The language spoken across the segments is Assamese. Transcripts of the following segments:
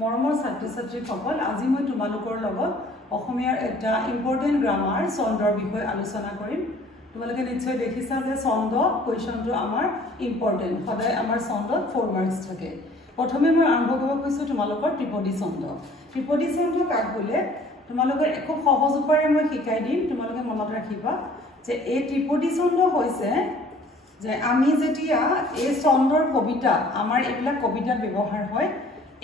মৰমৰ ছাত্ৰ-ছাত্ৰীসকল আজি মই তোমালোকৰ লগত অসমীয়াৰ এটা ইম্পৰ্টেন্ট গ্ৰামাৰ ছন্দৰ বিষয়ে আলোচনা কৰিম। তোমালোকে নিশ্চয় দেখিছা যে ছন্দ কোৱেশ্যনটো আমাৰ ইম্পৰ্টেন্ট, সদায় আমাৰ ছন্দত 4 মাৰ্কস থাকে। প্ৰথমে মই আৰম্ভ কৰিব কৈছো তোমালোকৰ ত্ৰিপদী ছন্দ। ত্ৰিপদী ছন্দ কাক বোলে তোমালোকৰ খুব সহজ উপায়েৰে মই শিকাই দিম। তোমালোকে মনত ৰাখিবা যে এই ত্ৰিপদী ছন্দ হৈছে যে আমি যেতিয়া এই ছন্দৰ কবিতা আমাৰ এইবিলাক কবিতাত ব্যৱহাৰ হয়।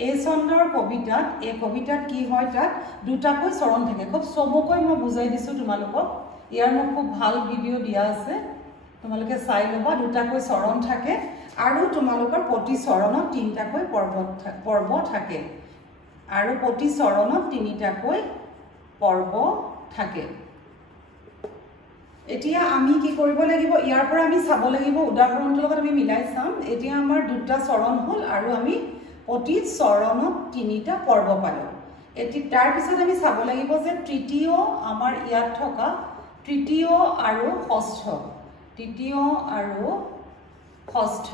এই ছন্দৰ কবিতাত কি হয় তাত দুটাকৈ চৰণ থাকে। খুব চমুকৈ মই বুজাই দিছো তোমালোকক। ইয়াৰ মই খুব ভাল ভিডিও দিয়া আছে, তোমালোকে চাই ল'বা। দুটাকৈ চৰণ থাকে আৰু তোমালোকৰ প্ৰতি চৰণত তিনিটাকৈ পৰ্ব থাকে আৰু প্ৰতি চৰণত তিনিটাকৈ পৰ্ব থাকে। এতিয়া আমি কি কৰিব লাগিব, ইয়াৰ পৰা আমি চাব লাগিব উদাহৰণটোৰ লগত আমি মিলাই চাম। এতিয়া আমাৰ দুটা চৰণ হ'ল আৰু আমি প্ৰতি চৰণত তিনিটা পৰ্ব পালো। এতিয়া তাৰ পিছত আমি চাব লাগিব যে তৃতীয় আমাৰ ইয়াত থকা তৃতীয় আৰু ষষ্ঠ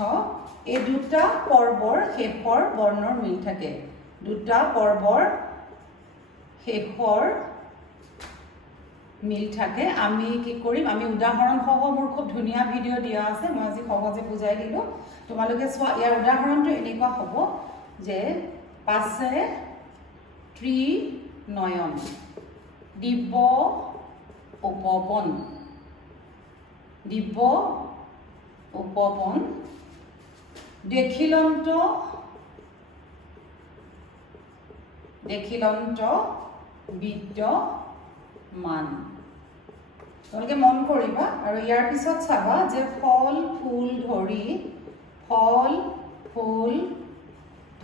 এই দুটা পৰ্বৰ শেষৰ বৰ্ণৰ মিল থাকে। দুটা পৰ্বৰ শেষৰ মিল থাকে। আমি কি কৰিম, আমি উদাহৰণ সহ মোৰ খুব ধুনীয়া ভিডিও দিয়া আছে, মই আজি সহজে বুজাই দিলো। তোমালোকে চোৱা, ইয়াৰ উদাহৰণটো এনেকুৱা হ'ব যে পাছে ত্ৰিনয়ন দিব্য উপবন দেখিলন্ত বিদ্যমান। তোমালোকে মন কৰিবা আৰু ইয়াৰ পিছত চাবা যে ফল ফুল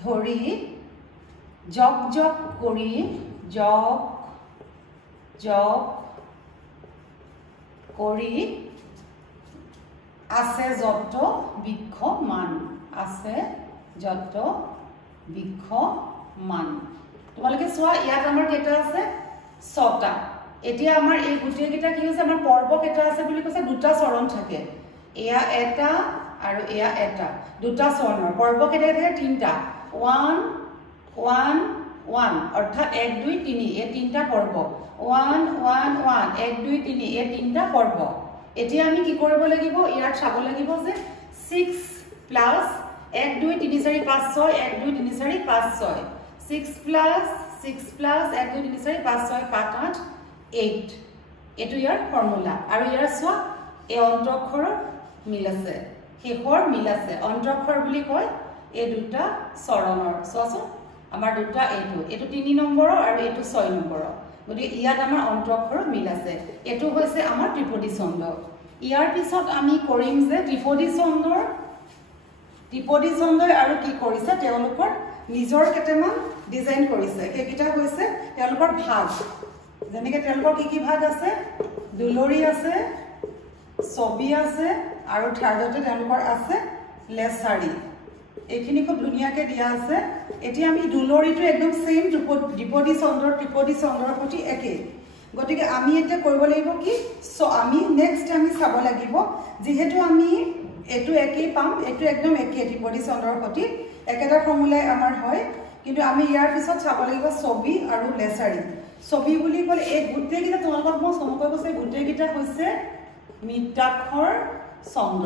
ধৰি জপ কৰি আছে যত বৃক্ষমান। তোমালোকে চোৱা, ইয়াত আমাৰ কেইটা আছে? 6টা। এতিয়া আমাৰ এই গোটেই কেইটা কি হৈছে, আমাৰ পৰ্ব কেইটা আছে বুলি কৈছে? দুটা চৰণ থাকে। এয়া এটা আৰু এয়া এটা, দুটা চৰণৰ পৰ্ব কেইটা থাকে? 3টা। 1 1 1 অৰ্থাৎ 1 2 3 এই তিনিটা পৰ্ব। 1 1 1 1 2 3 এই তিনিটা পৰ্ব। এতিয়া আমি কি কৰিব লাগিব, ইয়াত চাব লাগিব যে 6 প্লাছ 1 2 3 4 5 6 1 2 3 4 5 6 6 প্লাছ 1 2 3 4 5 6 7 8 8 এইটো ইয়াৰ ফৰ্মুলা। আৰু ইয়াৰ চোৱা, এই অন্তঃক্ষৰৰ মিল আছে, শেষৰ মিল আছে। অন্তঃক্ষৰ বুলি কয় এই দুটা চৰণৰ। চোৱাচোন, আমাৰ দুটা এইটো 3 নম্বৰৰ আৰু এইটো 6 নম্বৰৰ, গতিকে ইয়াত আমাৰ অন্তঃক্ষৰৰ মিল আছে। এইটো হৈছে আমাৰ ত্ৰিপদী ছন্দ। ইয়াৰ পিছত আমি কৰিম যে ত্ৰিপদী ছন্দই আৰু কি কৰিছে, তেওঁলোকৰ নিজৰ কেইটামান ডিজাইন কৰিছে। সেইকেইটা হৈছে তেওঁলোকৰ ভাগ। যেনেকৈ তেওঁলোকৰ কি ভাগ আছে? দুলৰি আছে, ছবি আছে আৰু থাৰ্ডতে তেওঁলোকৰ আছে লেছাৰী। এইখিনি খুব ধুনীয়াকৈ দিয়া আছে। এতিয়া আমি দুলৰিটো একদম ছেইম ত্ৰিপদী ছন্দৰ সৈতে একেই। গতিকে আমি এতিয়া কৰিব লাগিব কি, আমি নেক্সট আমি চাব লাগিব, যিহেতু আমি এইটো একেই পাম, এইটো একদম একেই ত্ৰিপদী ছন্দৰ সৈতে একেটা ফৰ্মুলাই আমাৰ হয়, কিন্তু আমি ইয়াৰ পিছত চাব লাগিব ছবি আৰু লেছাৰী। ছবি বুলি ক'লে এই গোটেইকেইটা, তোমালোকক মই চমুকৈ কৈছে, গোটেইকেইটা হৈছে মিত্ৰাক্ষৰ ছন্দ।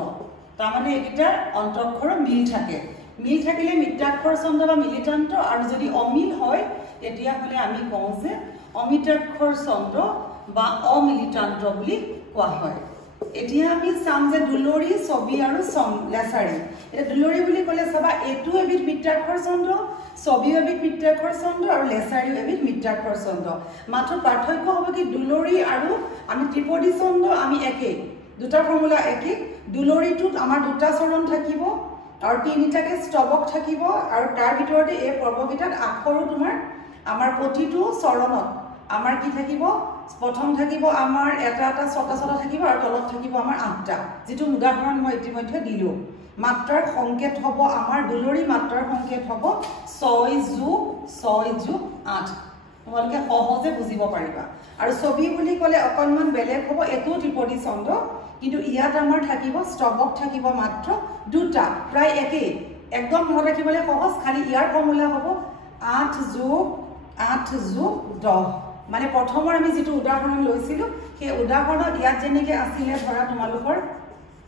তাৰমানে এইকেইটাৰ অন্তঃক্ষৰৰ মিল থাকে। মিল থাকিলে মিত্ৰাক্ষৰ ছন্দ বা মিলিতান্ত, আৰু যদি অমিল হয় তেতিয়াহ'লে আমি কওঁ যে অমিত্ৰাক্ষৰ ছন্দ বা অমিলিতান্ত বুলি কোৱা হয়। এতিয়া আমি চাম যে দুলৰি, ছবি আৰু লেছাৰী। এতিয়া দুলৰি বুলি ক'লে চাবা, এইটো এবিধ মিত্ৰাক্ষৰ ছন্দ, ছবিও এবিধ মিত্ৰাক্ষৰ ছন্দ আৰু লেছাৰীও এবিধ মিত্ৰাক্ষৰ ছন্দ। মাত্ৰ পাৰ্থক্য হ'ব কি, দুলৰি আৰু আমি ত্ৰিপদী ছন্দ আমি একেই, দুটা ফৰ্মুলা একেই। দুলৰিটোত আমাৰ দুটা চৰণ থাকিব আৰু তিনিটাকৈ স্তৱক থাকিব, আৰু তাৰ ভিতৰতে এই পৰ্বকেইটাত আখৰো আমাৰ প্ৰতিটো চৰণত আমাৰ কি থাকিব, প্ৰথম থাকিব আমাৰ এটা ছটা থাকিব আৰু তলত থাকিব আমাৰ 8টা, যিটো উদাহৰণ মই ইতিমধ্যে দিলোঁ। মাত্ৰাৰ সংকেত হ'ব আমাৰ দুলৰি, মাত্ৰাৰ সংকেত হ'ব 6+6+8। তোমালোকে সহজে বুজিব পাৰিবা। আৰু ছবি বুলি ক'লে অকণমান বেলেগ হ'ব, এইটো ত্ৰিপদী ছন্দ, কিন্তু ইয়াত আমাৰ থাকিব স্তৱক থাকিব মাত্ৰ 2টা, প্ৰায় একেই। একদম মনত ৰাখিবলৈ সহজ, খালি ইয়াৰ ফৰ্মুলা হ'ব 8 যোগ 10 মানে প্ৰথমৰ আমি যেটো উদাহৰণ লৈছিলো সেই উদাহৰণত ইয়াত যেনেকৈ আছিল ধৰা তোমালোকৰ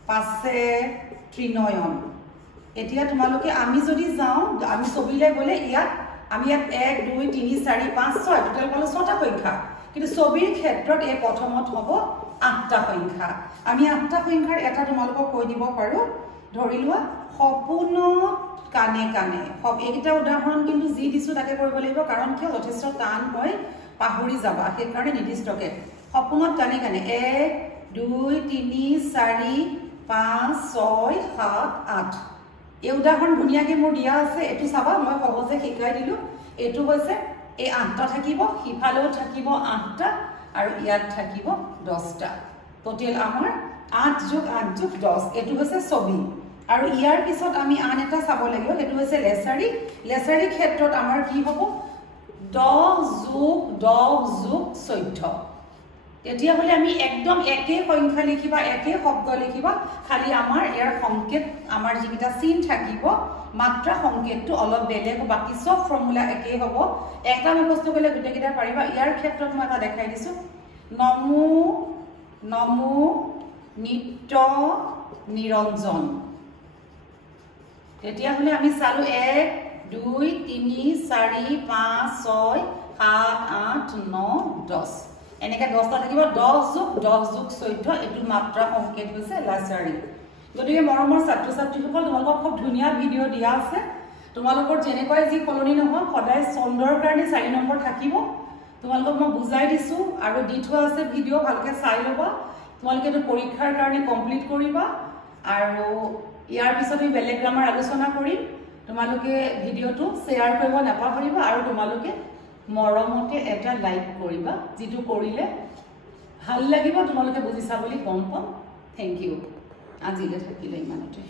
পাছে ত্ৰিনয়ন এতিয়া তোমালোকে আমি যদি যাও আমি ছবিলে গলে ইয়াত আমি ইয়াত 1 2 3 4 5 6 টোটাল পালো 6টা সংখ্যা কিন্তু ছবিৰ ক্ষেত্ৰত এই প্ৰথমত হ'ব 8টা সংখ্যা আমি 8টা সংখ্যাৰ এটা তোমালোকক কৈ দিব পাৰো ধৰি লোৱা সপোন কানে কানে সব এইটা উদাহৰণ কিন্তু যি দিছো তাকে কৰিব লাগিব কাৰণ কিয় যথেষ্ট টান হয় পাহৰি যাবা সেই কাৰণে নিৰ্দিষ্টকে সপোনত কানে কানে 1 2 3 4 5 6 7 8 এই উদাহৰণ ধুনিয়াকে মোৰ দিয়া আছে এটো চাবা মই সহজে শিকাই দিলো এটো হৈছে এই 8টা থাকিব হিফালেও থাকিব 8টা আৰু ইয়াত থাকিব 10টা টোটাল আমাৰ 8 যোগ 8 যোগ 10 এটো হৈছে ছবি আৰু ইয়াৰ পিছত আমি আন এটা চাব লাগিব এটো হৈছে লেছাৰি ক্ষেত্ৰত আমাৰ কি হ'ব 10 যোগ 14 এতিয়া হলে আমি একদম একে সংখ্যা লিখিবা একে শব্দ লিখিবা খালি আমাৰ ইয়াৰ সংকেত আমাৰ যিটা চিন থাকিব মাত্ৰা সংকেতটো অলপ বেলেগ বাকি সব ফৰ্মুলা একে হ'ব একটা মুখস্থ কৰিলে গুটেকিটা পাৰিবা ইয়াৰ ক্ষেত্ৰত মই এটা দেখাই দিছো নমো নিত্য নিৰঞ্জন তেতিয়া হলে আমি চালু 1 2 3 4 5 6 7 8 9 10 এনেকে 10টা থাকিব 10 যোগ 14 এটো মাত্ৰা সংকেত হৈছে লাছাৰি গতিকে মৰমৰ ছাত্ৰ ছাত্ৰীসকল তোমালোকক খুব ধুনিয়া ভিডিও দিয়া আছে তোমালোকৰ যেনেকৈ যি কলনি নহয় সদায় চন্দৰ কাৰণে 4 নম্বৰ থাকিব তোমালোকক মই বুজাই দিছো আৰু দি থোৱা আছে ভিডিও ভালকে চাই লবা তোমালোকে তো পৰীক্ষাৰ কাৰণে কমপ্লিট কৰিবা আৰু ইয়াৰ পিছত আমি বেলেগ গ্ৰামাৰ আলোচনা কৰিম তোমালোকে ভিডিওটো শেয়াৰ কৰিব নাপাহৰিবা আৰু তোমালোকে মৰমতে এটা লাইক কৰিবা যেটো কৰিলে ভাল লাগিব তোমালোকে বুজিছা বুলি কম পাম থ্যাংক ইউ আজিলে থাকিলে ইমানতে